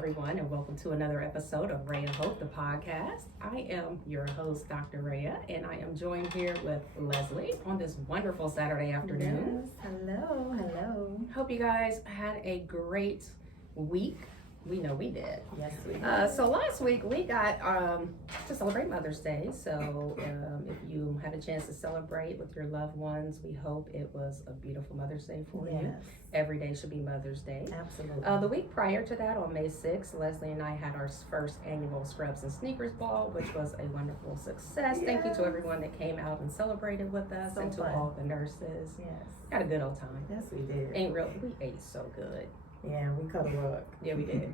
everyone, and welcome to another episode of Raya and Hope, the podcast. I am your host, Dr. Raya, and I am joined here with Leslie on this wonderful Saturday afternoon. Yes, hello. Hope you guys had a great week. We know we did. Yes, we did. So last week we got to celebrate Mother's Day. So if you had a chance to celebrate with your loved ones, we hope it was a beautiful Mother's Day for you. Every day should be Mother's Day. Absolutely. The week prior to that, on May 6th, Leslie and I had our first annual Scrubs and Sneakers Ball, which was a wonderful success. Yes. Thank you to everyone that came out and celebrated with us, So and to fun. all the nurses. Yes. Had a good old time. Yes, we did. We ate so good. Yeah, we cuddled up. Yeah, we did.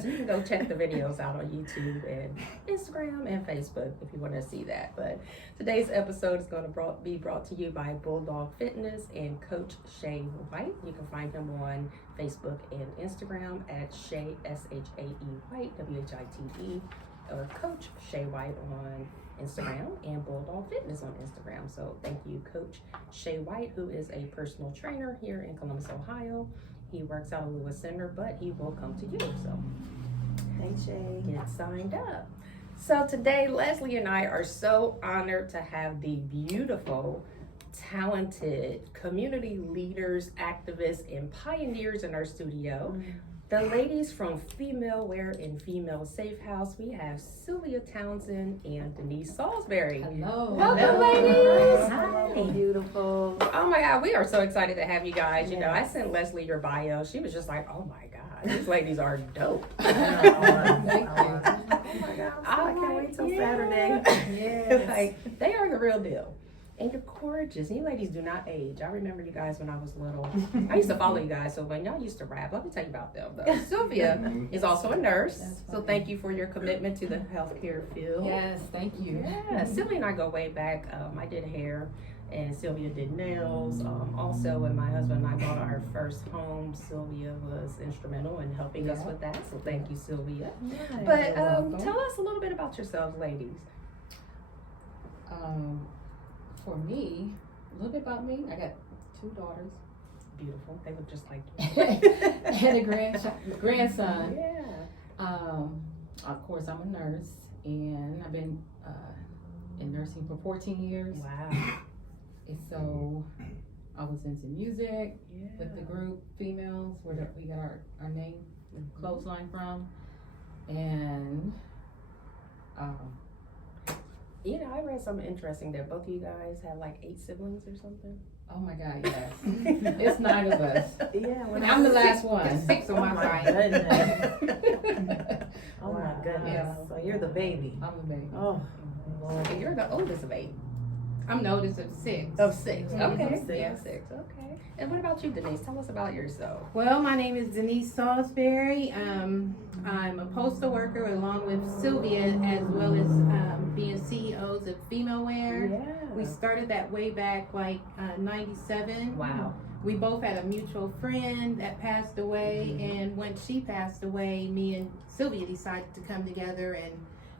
So you can go check the videos out on YouTube and Instagram and Facebook if you want to see that. But today's episode is going to be brought to you by Bulldog Fitness and Coach Shay White. You can find him on Facebook and Instagram at Shay, S-H-A-E White, W-H-I-T-E, or Coach Shay White on Instagram, and Bulldog Fitness on Instagram. So thank you, Coach Shay White, who is a personal trainer here in Columbus, Ohio. He works out of Lewis Center, but he will come to you. So Thanks, Shay. get signed up. So today, Leslie and I are so honored to have the beautiful, talented community leaders, activists, and pioneers in our studio. The ladies from Phemale Wear and Phemale Safe House. We have Silvia, Townsend, and Denise Saulsbery. Hello. Welcome, ladies. Hi. Beautiful. Oh my God, we are so excited to have you guys. You know, I sent Leslie your bio. She was just like, oh my God, these ladies are dope. Thank you. Oh my God, I can't wait till Saturday. Yes. Like, they are the real deal. And you're gorgeous. You ladies do not age. I remember you guys when I was little. I used to follow you guys, so when y'all used to rap, let me tell you about them though. Sylvia is also a nurse, so thank you for your commitment to the healthcare field. Yes, thank you. Yeah, Sylvia and I go way back. I did hair, and Sylvia did nails. Also, when my husband and I bought our first home, Sylvia was instrumental in helping us with that, so thank you, Sylvia. But tell us a little bit about yourselves, ladies. For me, a little bit about me. I got 2 daughters. Beautiful. They look just like you. And a grandson. Yeah. Of course, I'm a nurse, and I've been in nursing for 14 years. Wow. And so I was into music with the group Females, where we got our name, Clothesline from. And you know, I read something interesting that both of you guys had like 8 siblings or something. oh my God, yes. It's 9 of us. Yeah, And I'm the last one. 6 on my side. Goodness. Oh my goodness. Yeah. So you're the baby. I'm the baby. Oh, Lord. And you're the oldest of 8. I'm the oldest of 6. Of 6. Mhm. Okay. Of 6. Yeah, 6. Okay. And what about you, Denise? Tell us about yourself. Well, my name is Denise Saulsbery. I'm a postal worker along with Silvia, as well as being CEOs of Phemale Wear. Yeah. We started that way back like 97. Wow. We both had a mutual friend that passed away, and when she passed away, me and Silvia decided to come together and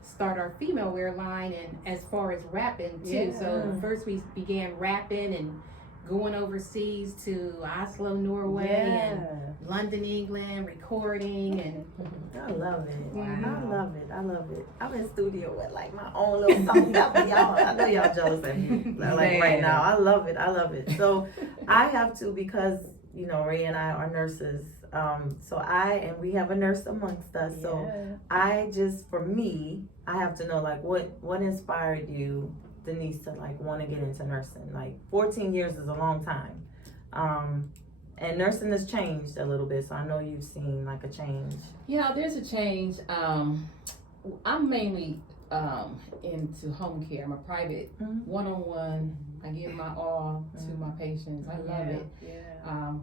start our Phemale Wear line, and as far as rapping too. Yeah. So first we began rapping and going overseas to Oslo, Norway, and London, England, recording, and I love it. Wow. I love it. I love it. I'm in studio with like my own little song. Y'all, I know y'all jealous of me. Like right now. I love it. I love it. So I have to, because you know, Ray and I are nurses. So we have a nurse amongst us. So I just, for me, I have to know like what inspired you, Denise, to like want to get into nursing. Like 14 years is a long time. And nursing has changed a little bit, so I know you've seen like a change. Yeah, there's a change. I'm mainly into home care. I'm a private one-on-one. I give my all to my patients. I love it. Yeah.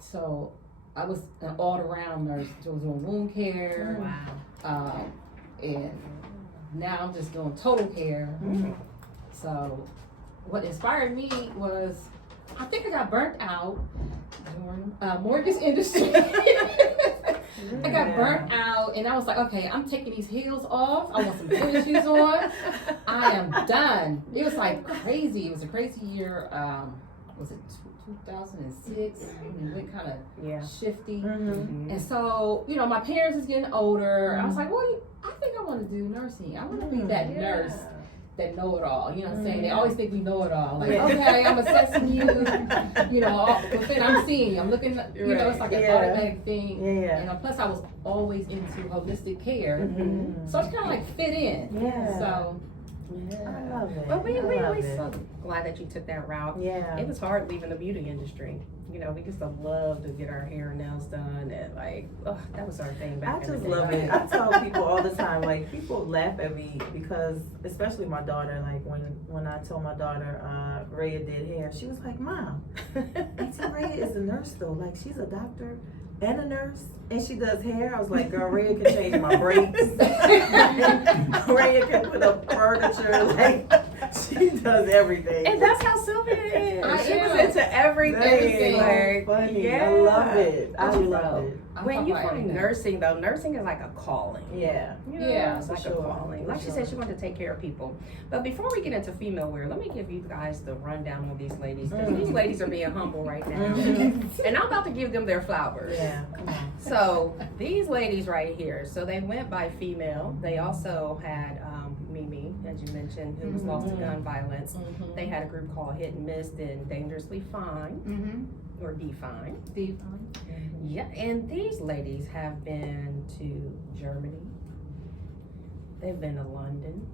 So I was an all-around nurse. I was doing wound care. Wow. And now I'm just doing total care. So what inspired me was, I think I got burnt out during mortgage industry. I got burnt out, and I was like, okay, I'm taking these heels off. I want some tennis shoes on. I am done. It was like crazy. It was a crazy year was it 2006? It went kind of Yeah. shifty. Mm-hmm. And so, you know, my parents is getting older. I was like, well, I think I want to do nursing. I want to be that nurse that know it all. You know what I'm saying? They always think we know it all. Like, okay, I'm assessing you. You know, but then I'm seeing you. I'm looking. You know, it's like an automatic thing. Yeah. And plus, I was always into holistic care, Mm-hmm. so it's kind of like fit in. Yeah. So. I love it. Well, we I love it. so glad that you took that route. Yeah. It was hard leaving the beauty industry. You know, we used to love to get our hair and nails done, and like, oh, that was our thing back I in the just day. love it. I tell people all the time, like, people laugh at me because, especially my daughter, like, when I told my daughter Raya did hair, she was like, Mom, Auntie Raya is a nurse though. Like, she's a doctor and a nurse, and she does hair. I was like, girl, Raya can change my brakes. Raya can put up furniture. Like, she does everything. And that's how Silvia is. I She was am. into everything. That's so funny. Yeah. I love it. I But you love know, it. When you find nursing, though, nursing is like a calling. Yeah. You know, Yeah, it's for like sure, a calling. Like for she said, she wanted to take care of people. But before we get into female wear, let me give you guys the rundown on these ladies. Because these ladies are being humble right now. And I'm about to give them their flowers. Yeah. Come on. So these ladies right here, so they went by female. They also had Mimi, as you mentioned, who was lost to gun violence. They had a group called Hit and Missed and Dangerously Fine, or Define. Yeah, and these ladies have been to Germany. They've been to London.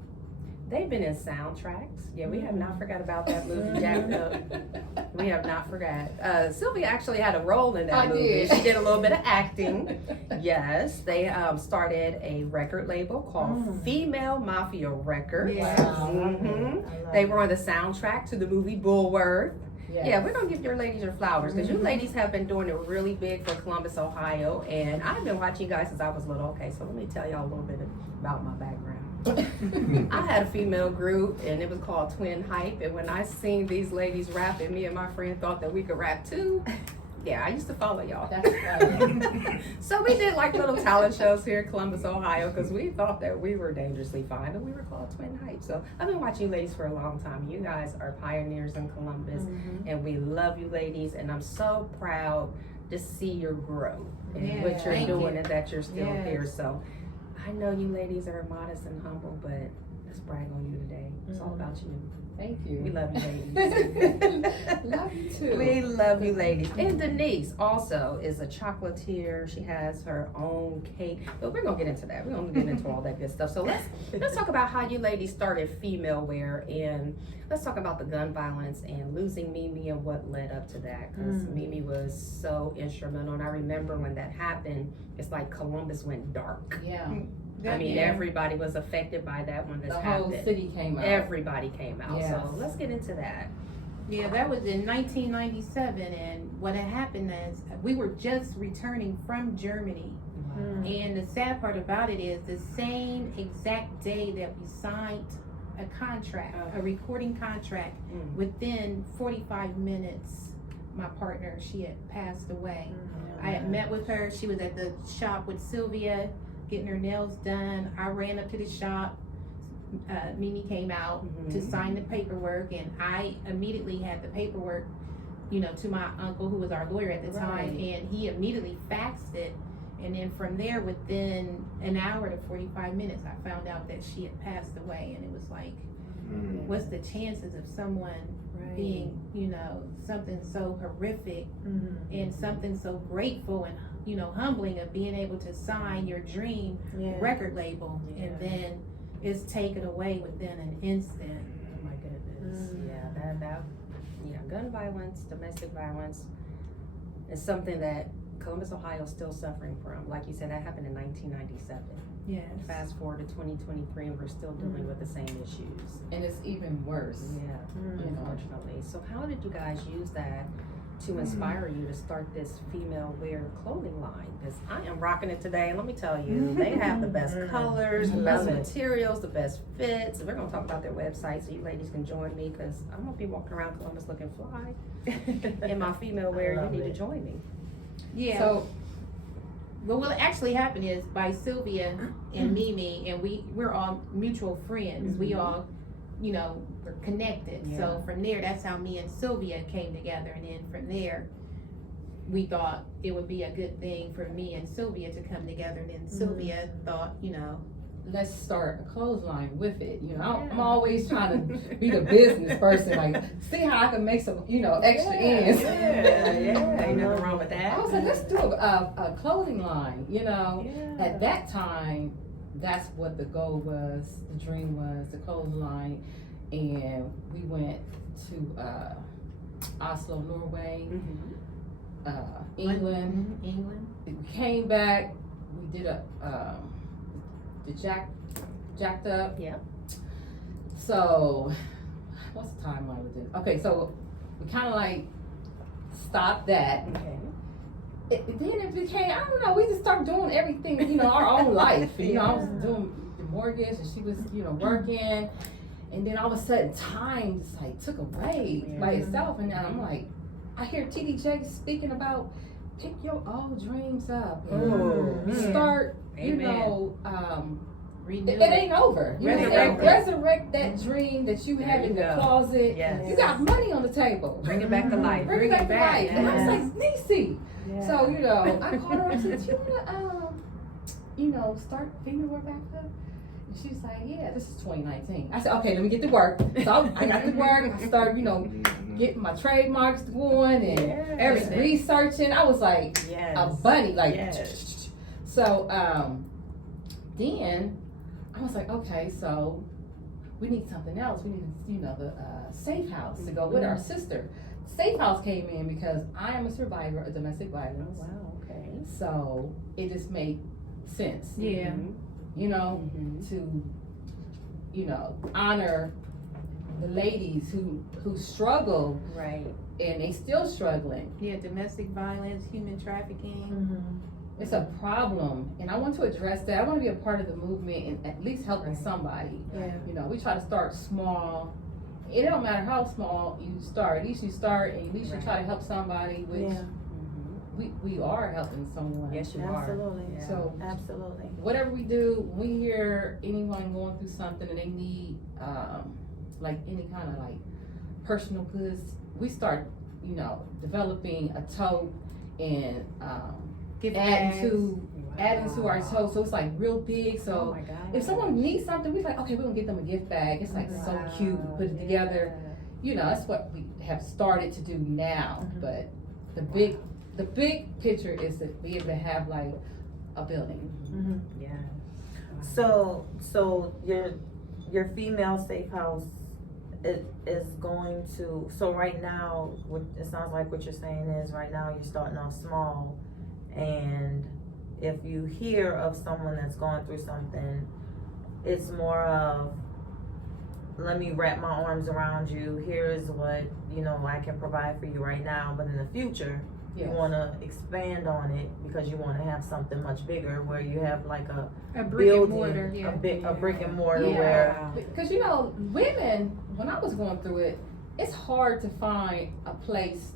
They've been in soundtracks. Yeah, we have not forgot about that movie, Jacked Up. We have not forgot. Sylvia actually had a role in that I movie. did. She did a little bit of acting. Yes, they started a record label called Female Mafia Records. Wow. Mhm. I love They it. were on the soundtrack to the movie Bulworth. Yes. Yeah, we're gonna give your ladies your flowers because you ladies have been doing it really big for Columbus, Ohio, and I've been watching you guys since I was little. Okay, so let me tell y'all a little bit about my background. I had a female group and it was called Twin Hype, and when I seen these ladies rap and me and my friend thought that we could rap too, yeah, I used to follow y'all. That's funny. So we did like little talent shows here in Columbus, Ohio, because we thought that we were dangerously fine, and we were called Twin Hype. So I've been watching you ladies for a long time. You guys are pioneers in Columbus, and we love you ladies, and I'm so proud to see your growth and what you're thank doing you. and that you're still Yes. here. So I know you ladies are modest and humble, but let's brag on you today. It's all about you. Thank We you. love you ladies. Love you too. We love you ladies. And Denise also is a chocolatier. She has her own cake. But we're gonna get into that. We're gonna get into all that good stuff. So let's talk about how you ladies started Phemale Wear, and let's talk about the gun violence and losing Mimi and what led up to that. Because Mimi was so instrumental, and I remember when that happened, it's like Columbus went dark. Yeah. I mean, everybody was affected by that when this The happened. whole city came out. Everybody came out. Yes. So let's get into that. Yeah, that was in 1997, and what had happened is we were just returning from Germany. And the sad part about it is the same exact day that we signed a contract, a recording contract, within 45 minutes, my partner, she had passed away. I had met with her. She was at the shop with Silvia, getting her nails done. I ran up to the shop. Mimi came out to sign the paperwork, and I immediately had the paperwork, to my uncle who was our lawyer at the time, and he immediately faxed it. And then from there, within an hour to 45 minutes, I found out that she had passed away, and it was like, what's the chances of someone being, something so horrific and something so grateful and, humbling of being able to sign your dream record label, and then it's taken away within an instant. Oh my goodness. Yeah, gun violence, domestic violence is something that Columbus, Ohio is still suffering from. Like you said, that happened in 1997. Yes. Fast forward to 2023 and we're still dealing with the same issues. And it's even worse. Yeah, unfortunately. So how did you guys use that to inspire you to start this Phemale Wear clothing line? Because I am rocking it today, and let me tell you, they have the best colors, the best materials, the best fits. And we're going to talk about their website so you ladies can join me, because I'm going to be walking around Columbus looking fly in my Phemale Wear. You need to join me. Yeah. So, but what actually happened is, by Silvia and Mimi, and we're all mutual friends. We all, you know, were connected. Yeah. So from there, that's how me and Silvia came together. And then from there, we thought it would be a good thing for me and Silvia to come together. And then Silvia thought, you know, let's start a clothesline with it. You know, Yeah. I'm always trying to be the business person, like see how I can make some, you know, extra ends. Yeah, ain't nothing wrong with that. I was like, let's do a clothing line. You know, Yeah. at that time, that's what the goal was, the dream was, the clothing line, and we went to Oslo, Norway, England. England. We came back. We did the jacked up. Yep. So, what's the timeline with this? Okay, so we kind of like stopped that. Okay. Then it became, I don't know, we just started doing everything, you know, our own life. You know, I was Yeah. doing the mortgage and she was, you know, working. And then all of a sudden time just like took away by itself. And now I'm like, I hear TD speaking about pick your old dreams up and start, you know, it ain't over. You know, resurrect that dream that you have in the closet. Yes. You got money on the table. Bring it back to life. Bring it back to life. And I was like, Niecy. Yeah. So, you know, I called her and said, do you wanna you know, start Phemale Wear back up? And she was like, yeah, this is 2019. I said, okay, let me get to work. So I got to work. I started, you know, getting my trademarks going and everything, researching. I was like a bunny, like. So then I was like, okay, so we need something else. We need, you know, the Safe House to go with our sister. Safe House came in because I am a survivor of domestic violence. Oh, wow, okay. So it just made sense. Yeah. You know, to, you know, honor the ladies who struggle. Right. And they still struggling. Yeah, domestic violence, human trafficking. It's a problem, and I want to address that. I want to be a part of the movement and at least helping somebody. Yeah. You know, we try to start small. It don't matter how small you start. At least you start, and at least you try to help somebody. Which we are helping someone. Yes, you Absolutely. are. So Absolutely. whatever we do, when we hear anyone going through something and they need like any kind of like personal goods, we start, you know, developing a tote and adding to our tote, so it's like real big. So Oh my God. if someone needs something, we're like, okay, we're gonna get them a gift bag. It's like so cute. We put it together. You know, that's what we have started to do now. But the big picture is to be able to have like a building. Yeah. So your Phemale Safe House is going to, so right now, what it sounds like what you're saying is right now you're starting off small, and if you hear of someone that's going through something, it's more of, let me wrap my arms around you, here is what, you know, I can provide for you right now, but in the future, you want to expand on it because you want to have something much bigger where you have like A brick and building, mortar. Yeah. a brick and mortar Yeah. where Because you know, women, when I was going through it, it's hard to find a place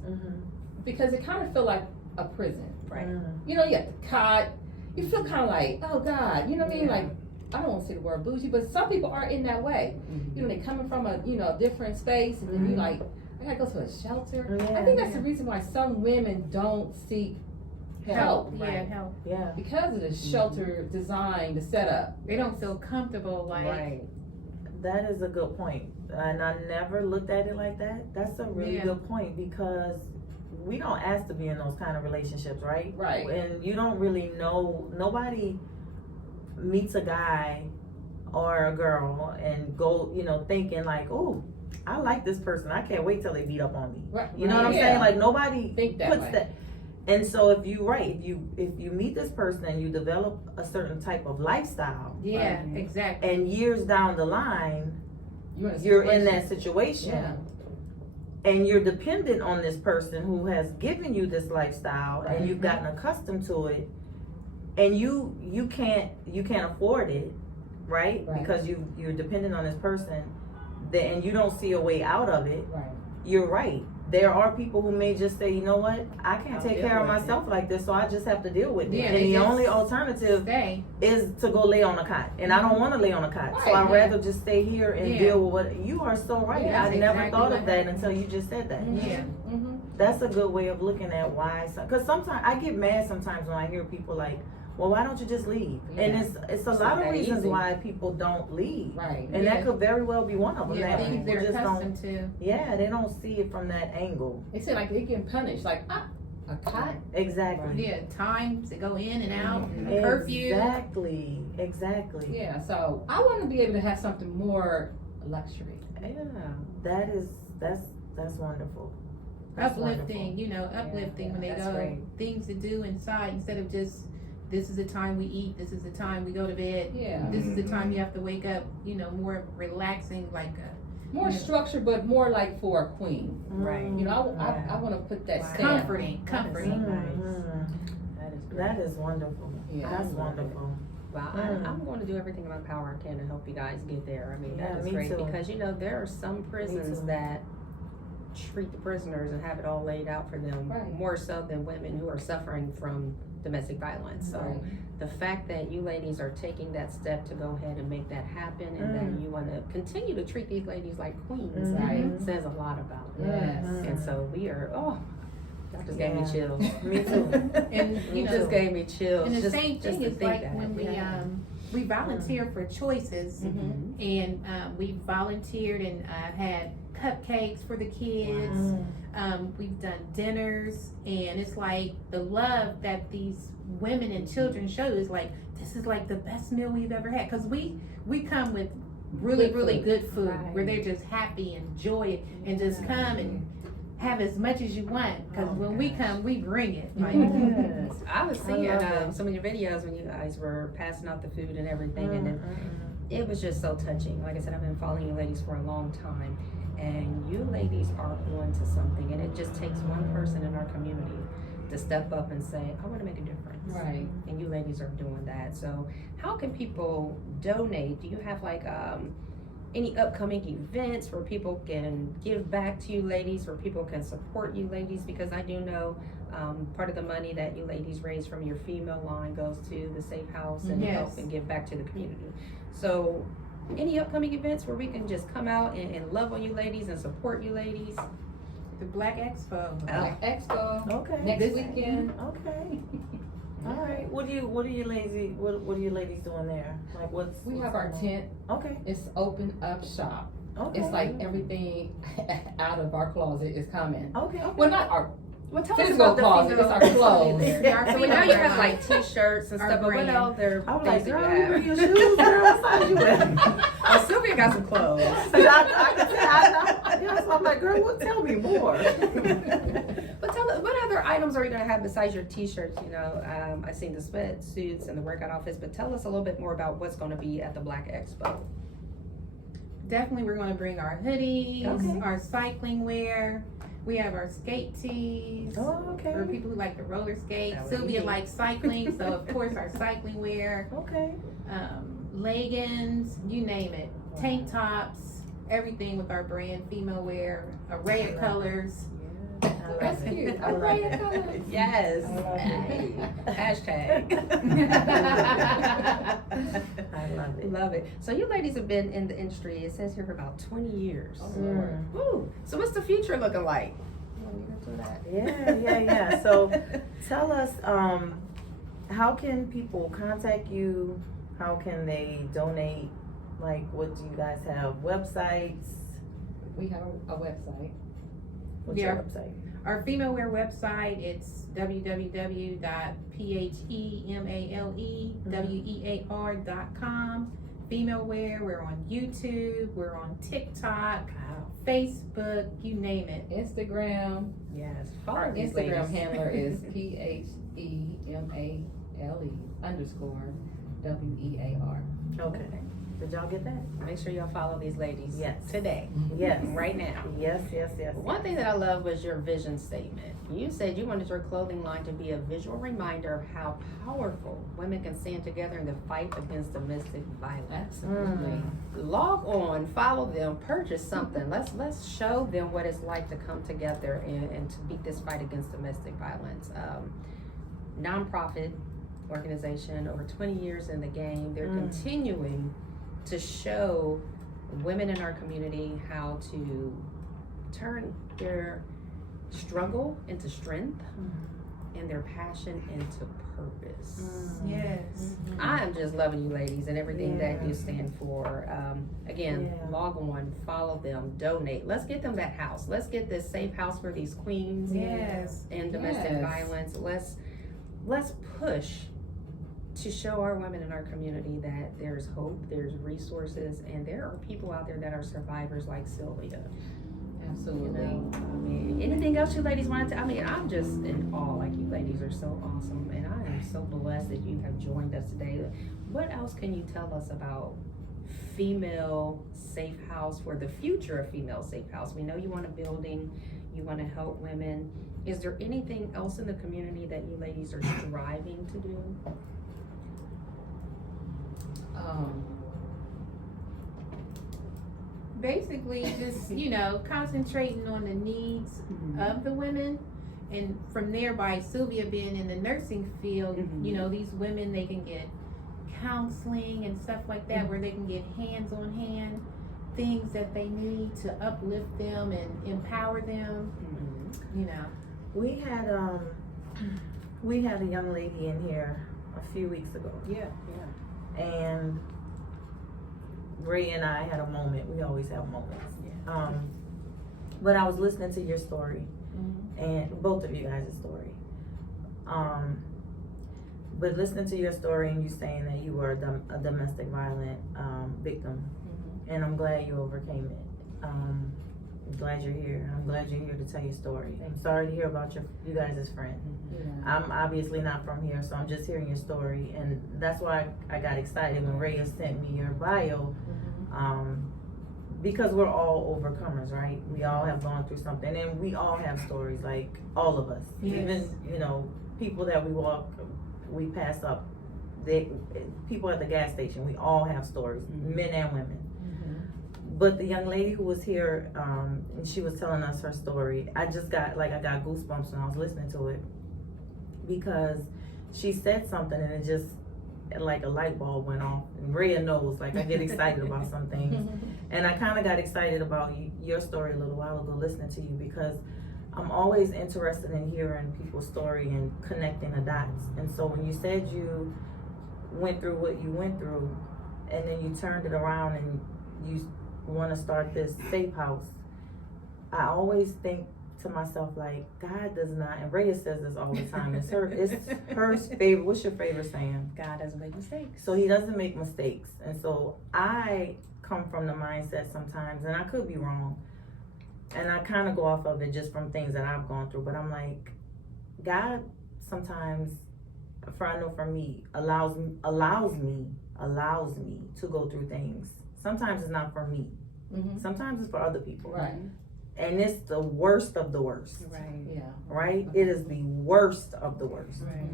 because it kind of feel like a prison. Right. You know, you have the cot. You feel kind of like, oh God, you know what I mean? Like, I don't want to say the word bougie, but some people are in that way. You know, they coming from a, you know, different space, and then you like, I gotta go to a shelter. I think that's the reason why some women don't seek help. Yeah, help. yeah. Because of the shelter design, the setup. They don't feel comfortable, like, Right. That is a good point, and I never looked at it like that. That's a really good point because we don't ask to be in those kind of relationships, right? Right. And you don't really know, nobody meets a guy or a girl and go, you know, thinking like, oh, I like this person, I can't wait till they beat up on me. Right. You know what I'm saying? Like nobody Think that puts way. that. And so if you meet this person and you develop a certain type of lifestyle, yeah, exactly. and years down the line, You're you're in that situation. Yeah. And you're dependent on this person who has given you this lifestyle, and you've gotten accustomed to it, and you can't afford it, right? Because you're dependent on this person, and you don't see a way out of it. Right. You're right. there are people who may just say, you know what, I can't I'll take deal care of with myself like this, so I just have to deal with it. Yeah, And they the just only alternative Stay. is to go lay on a cot. And I don't want to lay on a cot. So Right, I'd rather just stay here and Yeah. deal with what, you are so right. Yeah, I that's never exactly thought what of that happened. until you just said that. Yeah. Mm-hmm. That's a good way of looking at why, because sometimes I get mad sometimes when I hear people like, well, why don't you just leave? And Yeah. it's a It's lot not of that reasons easy. why people don't leave. Right. And Yeah. that could very well be one of them. Yeah, That things people they're just don't, accustomed to. yeah, they don't see it from that angle. It seems like they're getting punished. Like, a cot? Exactly. Yeah, times to go in and out, and a curfew. Exactly. Yeah, so I want to be able to have something more luxury. Yeah, that's wonderful. That's Uplifting, uplifting when they that's go. great. Things to do inside instead of just, this is the time we eat, this is the time we go to bed, Yeah. this is the time you have to wake up, more relaxing, like More structure, but more like for a queen. Right. You know, I Yeah. want to put that Wow. stamp. comforting. Mhm. That is great. That is wonderful. Yeah. That's wonderful. Well, I'm going to do everything in my power I can to help you guys get there. I mean, Yeah, that is me great too. because there are some prisons too. that treat the prisoners and have it all laid out for them Right. more so than women who are suffering from domestic violence. So Right. the fact that you ladies are taking that step to go ahead and make that happen and that you want to continue to treat these ladies like queens Right. says a lot about it. Yes. And so we are, that just gave me Yeah. chills. Me too. And You just gave me chills. and the just, same just thing to is think like that. when we volunteer for choices, Mhm. and we volunteered and had cupcakes for the kids. We've done dinners, and it's like the love that these women and children show is like, this is like the best meal we've ever had, because we come with really Good food. good food Right. where they're just happy and joy and just come and have as much as you want, because when we come we bring it like Yes. I was seeing love it. some of your videos when you guys were passing out the food and everything, and it was just so touching. Like I said, I've been following you ladies for a long time, and you ladies are on to something, and it just takes one person in our community to step up and say, I want to make a difference. Right. And you ladies are doing that. So how can people donate? Do you have like any upcoming events where people can give back to you ladies, where people can support you ladies? Because I do know part of the money that you ladies raise from your female line goes to the Safe House and Yes. help and give back to the community. So any upcoming events where we can just come out and love on you ladies and support you ladies? the Black Expo. Like Expo Okay. next weekend. Okay. All right. What are you ladies doing there? Like what's We have our going on? tent. Okay. It's open up shop. Okay. It's like everything out of our closet is coming. Okay. Well, not our Well, tell us physical about the closet. It's our clothes. Our So we know you have brand. like t-shirts and Our stuff, but what brand. other I was things like, do you girl, you have? bring your shoes, girl. What size you at? Well, Sylvia got some clothes. I could say, yeah, so I'm like, girl, tell me more. But tell us, what other items are you going to have besides your t-shirts? I've seen the sweatsuits and the workout outfits, but tell us a little bit more about what's going to be at the Black Expo. Definitely we're going to bring our hoodies, Okay. our cycling wear. We have our skate tees Oh, okay. for people who like to roller skate. That would be Sylvia me. likes cycling, so of course our cycling wear, Okay. leggings, you name it, tank tops, everything with our brand Phemale Wear, array of colors. That's cute. I love Array it. of colors. Yes. I love it. Hashtag. I love it. Love it. So you ladies have been in the industry, it says here, for about 20 years. Mm. Woo. So what's the future looking like? You want to get into that? Yeah. So tell us, how can people contact you? How can they donate? Like, what do you guys have? Websites? We have a website. What's your website? Our Phemale Wear website, it's www.phemalewear.com. Phemale Wear, we're on YouTube, we're on TikTok, Facebook, you name it. Instagram. Yes. Our Follow these Instagram ladies. handler is PHEMALE_WEAR. Okay. Did y'all get that? Make sure y'all follow these ladies Yes. today, Yes. right now. Yes. One thing that I love was your vision statement. You said you wanted your clothing line to be a visual reminder of how powerful women can stand together in the fight against domestic violence. Absolutely. Log on, follow them, purchase something. Let's show them what it's like to come together and to beat this fight against domestic violence. Nonprofit organization, over 20 years in the game. They're continuing to show women in our community how to turn their struggle into strength and their passion into purpose. Yes. I am just loving you ladies and everything that you stand for. Again, log on, follow them, donate. Let's get them that house. Let's get this safe house for these queens Yes. and domestic violence. Let's push to show our women in our community that there's hope, there's resources, and there are people out there that are survivors like Silvia. Absolutely. You know, I mean, anything else you ladies wanted to? I mean, I'm just in awe. Like, you ladies are so awesome, and I am so blessed that you have joined us today. What else can you tell us about Phemale Safe House, for the future of Phemale Safe House? We know you want a building, you want to help women. Is there anything else in the community that you ladies are striving to do? Basically, just, concentrating on the needs of the women. And from there, by Silvia being in the nursing field, these women, they can get counseling and stuff like that, where they can get hands on hand things that they need to uplift them and empower them. We had a young lady in here a few weeks ago. And Ray and I had a moment. We always have moments. But I was listening to your story, and both of you guys' story. But listening to your story and you saying that you were a domestic violent victim, and I'm glad you overcame it. I'm glad you're here. I'm glad you're here to tell your story. I'm sorry to hear about you guys' friend. I'm obviously not from here, so I'm just hearing your story, and that's why I got excited when Raya sent me your bio, because we're all overcomers, right? We all have gone through something, and we all have stories, like all of us. Even people that we pass up, people at the gas station. We all have stories, men and women. But the young lady who was here, and she was telling us her story, I got goosebumps when I was listening to it, because she said something and it just, like a light bulb went off. And Rhea knows, like, I get excited about some things. And I kind of got excited about your story a little while ago listening to you, because I'm always interested in hearing people's story and connecting the dots. And so when you said you went through what you went through, and then you turned it around and you want to start this safe house, I always think to myself, like, God does not, and Rhea says this all the time, it's her favorite, what's your favorite saying? God doesn't make mistakes. So he doesn't make mistakes. And so I come from the mindset sometimes, and I could be wrong, and I kind of go off of it just from things that I've gone through, but I'm like, God sometimes, for me, allows me to go through things. Sometimes it's not for me. Sometimes it's for other people. Right. And it's the worst of the worst. Right. Yeah. Right? It is the worst of the worst. Right.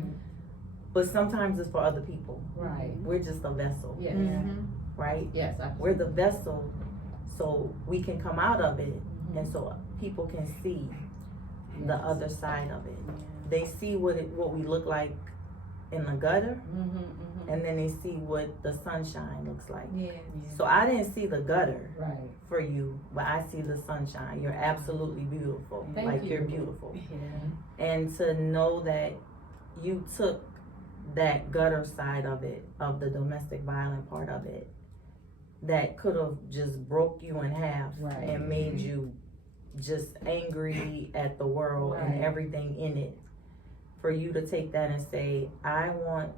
But sometimes it's for other people. Right. We're just a vessel. Yes. Right? Yes. We're the vessel, so we can come out of it, and so people can see the other side of it. They see what we look like in the gutter, and then they see what the sunshine looks like. So I didn't see the gutter for you, but I see the sunshine. You're absolutely beautiful. Thank you. You're beautiful. And to know that you took that gutter side of it, of the domestic violent part of it, that could have just broke you in half and made you just angry at the world and everything in it. For you to take that and say, I want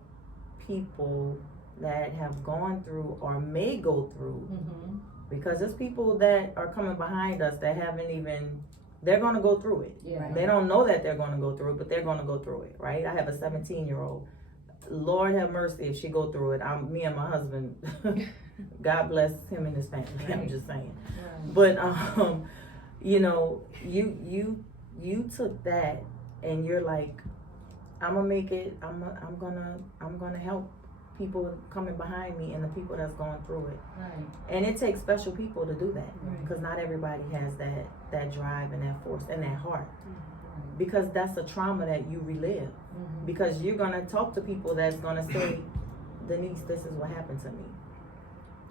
people that have gone through or may go through, because there's people that are coming behind us that haven't even, they're going to go through it. They don't know that they're going to go through it, but they're going to go through it, right? I have a 17-year-old. Lord have mercy if she go through it. Me and my husband, God bless him and his family. I'm Right. just saying. Right. But you know, you took that and you're like, I'm gonna make it. I'm gonna help people coming behind me and the people that's going through it. Right. And it takes special people to do that Right. because not everybody has that drive and that force and that heart. Right. Because that's a trauma that you relive. Mhm. Because you're gonna talk to people that's gonna say, Denise, this is what happened to me.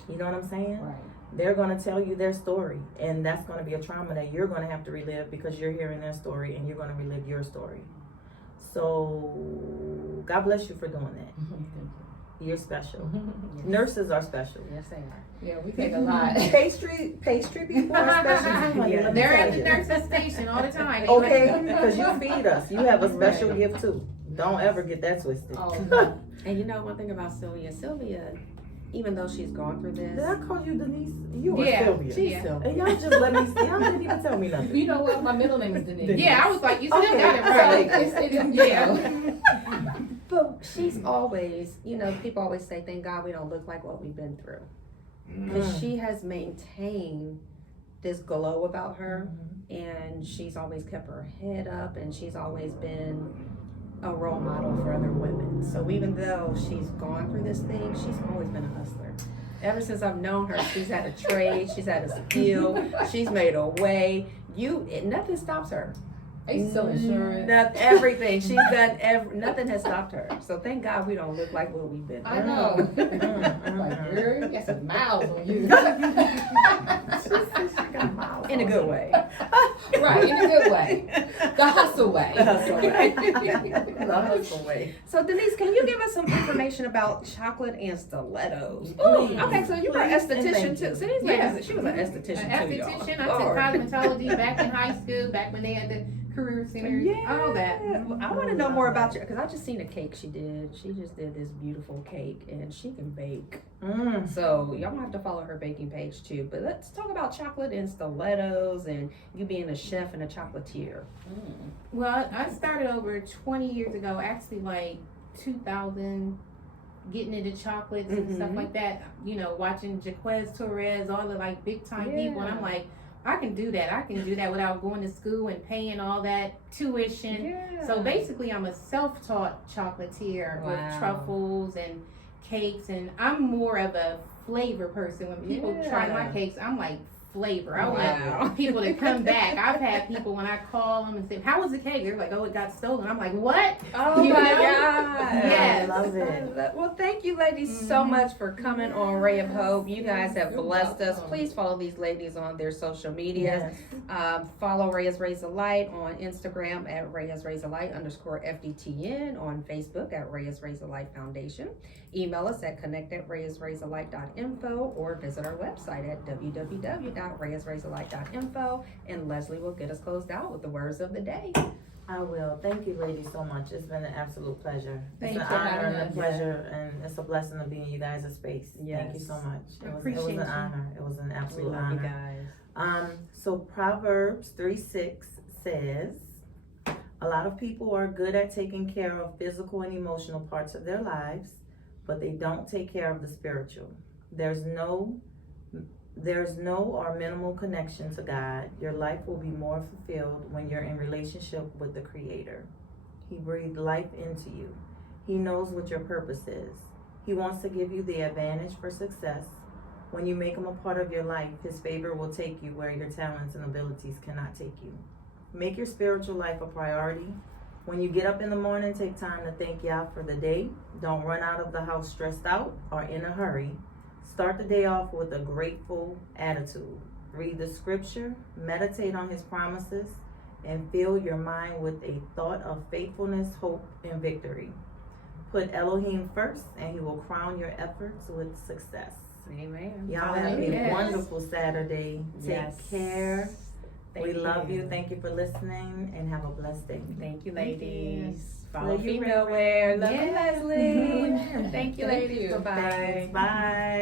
You know what I'm saying? Right. They're gonna tell you their story, and that's gonna be a trauma that you're gonna have to relive because you're hearing their story and you're gonna relive your story. So God bless you for doing that. Mhm. You're special. Yes. Nurses are special. Yes, they are. Yeah, we take a lot. Pastry people are special too, honey. Yeah. Let me They're tell at the you. nurse's station all the time. Okay, because you feed us. You have a special gift too. Don't ever get that twisted. Oh, no. And you know one thing about Sylvia, even though she's gone through this, Did I call you Denise? You are Yeah. Silvia. she's Yeah. Sylvia. And y'all just let me. Y'all didn't even tell me nothing. You know what? My middle name is Denise. Yeah, I was like, you still Okay. got it So right. it is, yeah. But she's always, people always say, thank God we don't look like what we've been through. Because she has maintained this glow about her, and she's always kept her head up, and she's always been a role model for other women. So even though she's gone through this thing, she's always been a hustler. Ever since I've known her, she's had a trade, she's had a skill, she's made a way. Nothing stops her. I used to sell insurance. Not everything. She's done nothing has stopped her. So thank God we don't look like what we've been I through. know. Like, girl, you got some miles on you. In a good way. Right, in a good way. The hustle way. The hustle way. The hustle way. So Denise, can you give us some information about chocolate and stilettos? Please. Okay, so you were an Please, and esthetician thank too. you. See, these Yeah. ladies, she was an esthetician An too, y'all. esthetician. I took Lord. cosmetology back in high school, back when they had the career centers, all that. I want to know more about you because I just seen a cake she did. She just did this beautiful cake and she can bake. So y'all might have to follow her baking page too. But let's talk about chocolate and stilettos and you being a chef and a chocolatier. Well, I started over 20 years ago, actually like 2000, getting into chocolates and stuff like that. You know, watching Jaquez Torres, all the like big time people, and I'm like, I can do that. I can do that without going to school and paying all that tuition. Yeah. So basically, I'm a self-taught chocolatier Wow. with truffles and cakes, and I'm more of a flavor person. When people try my Yeah. cakes, I'm like flavor. I Wow. want people to come back. I've had people when I call them and say, "How was the cake?" They're like, "Oh, it got stolen." I'm like, "What?" Oh You my know? God. Yes. I love it. Well, thank you ladies so much for coming on Ray of Hope. You guys have You're blessed us. welcome. Please follow these ladies on their social medias. Yes. Follow Ray's Raise a Light on Instagram at Ray's Raise a Light _FDTN, on Facebook at Ray's Raise a Light Foundation. Email us at connect@rayisraisealight.info or visit our website at www.rayisraisealight.info, and Leslie will get us closed out with the words of the day. I will. Thank you, ladies, so much. It's been an absolute pleasure. Thank It's you an for honor having and a us. pleasure, and it's a blessing to be in you guys' space. Thank you Yes. so much. It was Appreciate an you. honor. It was an We absolute love you honor. guys. So Proverbs 3:6 says, a lot of people are good at taking care of physical and emotional parts of their lives, but they don't take care of the spiritual. There's no or minimal connection to God. Your life will be more fulfilled when you're in relationship with the Creator. He breathed life into you. He knows what your purpose is. He wants to give you the advantage for success. When you make him a part of your life, his favor will take you where your talents and abilities cannot take you. Make your spiritual life a priority. When you get up in the morning, take time to thank Yah for the day. Don't run out of the house stressed out or in a hurry. Start the day off with a grateful attitude. Read the scripture, meditate on his promises, and fill your mind with a thought of faithfulness, hope, and victory. Put Elohim first, and he will crown your efforts with success. Amen. Y'all have a Yes. wonderful Saturday. Take Yes. care. Thank We love you. Thank you for listening, and have a blessed day. Thank you, Thank you. ladies. Follow Love you, Phemale Wear. Love you, Yes. Leslie. Thank you, Thank ladies. you. Bye-bye. Bye.